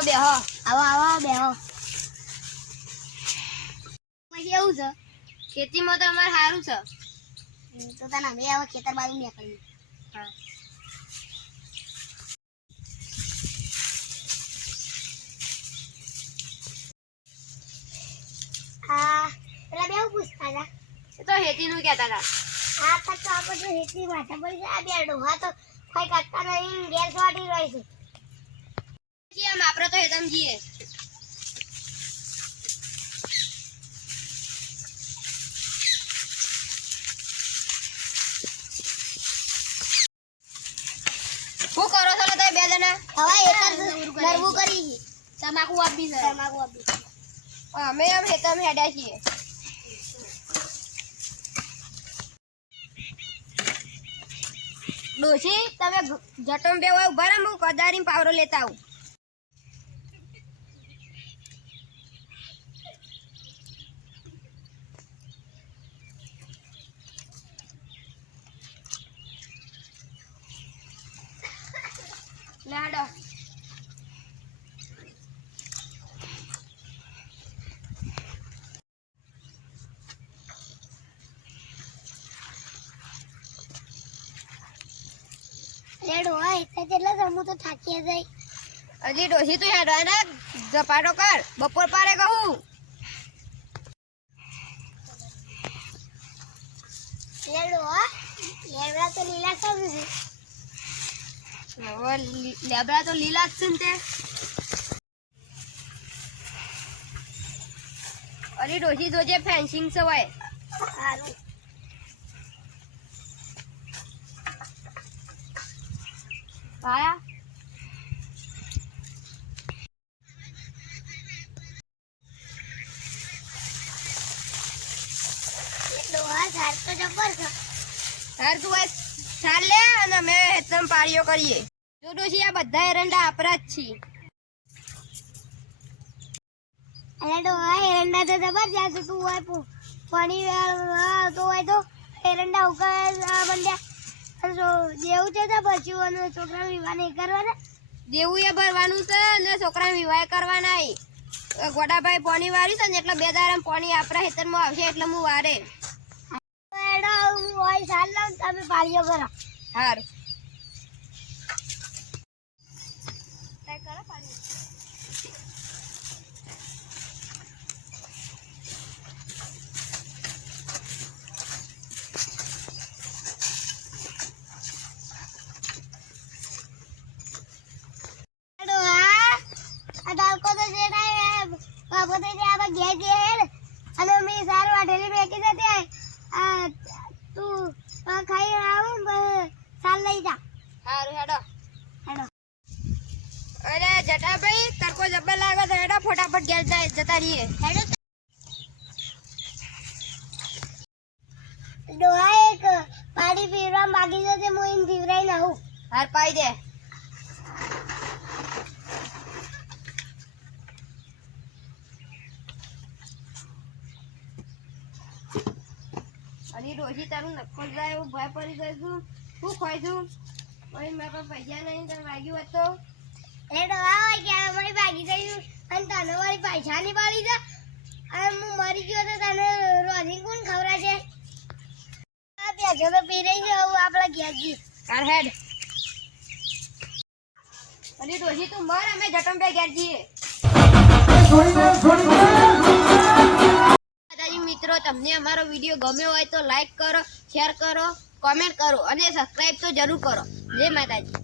આવો બેહો આવો આવો બેહો એવું છે? ખેતીમાં તો અમારે સારું છે. તો તને અમે આવો ખેતર બાજુ નીકળીએ. હા. હા પેલા બેવું પૂછતા હતા? એ તો હેતીનું કહેતા હતા. હા પણ તો આપણે હેતી માથા પડી આ બેડો હા તો કઈ કરતા નહીં ગેર સોટી રહી છે. છીએ આમ આપણે તો હેતમ જઈએ શું કરો છો તમે બે જણા? હવે જ નરવું કરી છે. તમાકુ આપી છે. તમાકુ આપી. અમે આમ હેતમ હેડ્યા છીએ. ડોશી તમે જટમ બે હોય ઊભા રહો હું કદારી પાવરો લેતા આવું. લાડો. લેડો ડોહા એટલે કેટલા રમું તો થાકી જાય. હજી ડોસી તું હેડવા ને ઝપાટો કર બપોર પારે કહું. લેડો આ લેવડા તો લીલા છે હવે લેબડા તો લીલા જ છે ને તે. અરે ડોશી જોજે ફેન્સિંગ સવાય. સારું આયા સાર તો જબર છે. હાર તું સાર લે અને મેં એકદમ પાળીઓ કરીએ. જો ડોશી આ બધા એરંડા આપણા જ છીએ. અરે ડોહા એરંડા તો જબરજસ્ત તું હોય પાણી આવતો હોય તો એરંડા ઉકળ જો જેવું છે તો બચ્યું અને છોકરા વિવાહ નહીં કરવાના? દેવું એ ભરવાનું છે અને છોકરા વિવાહ કરવાના. ગોડાભાઈ પોણી વાર્યું છે ને એટલે બે દાડા પોણી આપણા ખેતરમાં આવશે એટલે હું વારે. હોય સારું તમે પાળીઓ કરો હારું એડો હા આ દાલકો તો જે ટાઈમ બાપો ઘેર જે હેડ અને મેં સારું વાઢેલી મેકી દે આ તું ખાઈ આવું સાલ લઈ જા. હારું હેડો. હેડો. અરે જટાભાઈ તરકો જબ્બર લાગે તો હેડો ફટાફટ ઘેર જાય જતા રહીએ. હેડો. ડોહા એક પાડી પીવડા માગી જશે હું એને પીવડાઈ નાખું હાર પાઈ દે. અરે રોજી તારું નક્કો જાય એવું ભય પડી ગયું છું. શું ખોઈ છું? પછી મેં પણ પૈસા નહીં તને વાગ્યું હતો એ હોય કે મારી ભાગી ગયું અને તને મારી પૈસા નહીં પાડી દે? અને હું મરી ગયો તો તને રોજી કોણ ખવડાવશે? છે ભેજો તો પી રહી છે હું આપણા ઘેરજી કાર હેડ. અને રોજી તું મર અમે જટમ બે ગયા છીએ. માતાજી મિત્રો તમને અમારો વીડિયો ગમ્યો હોય તો લાઈક કરો શેર કરો કોમેન્ટ કરો અને સબસ્ક્રાઇબ તો જરૂર કરો. જય માતાજી.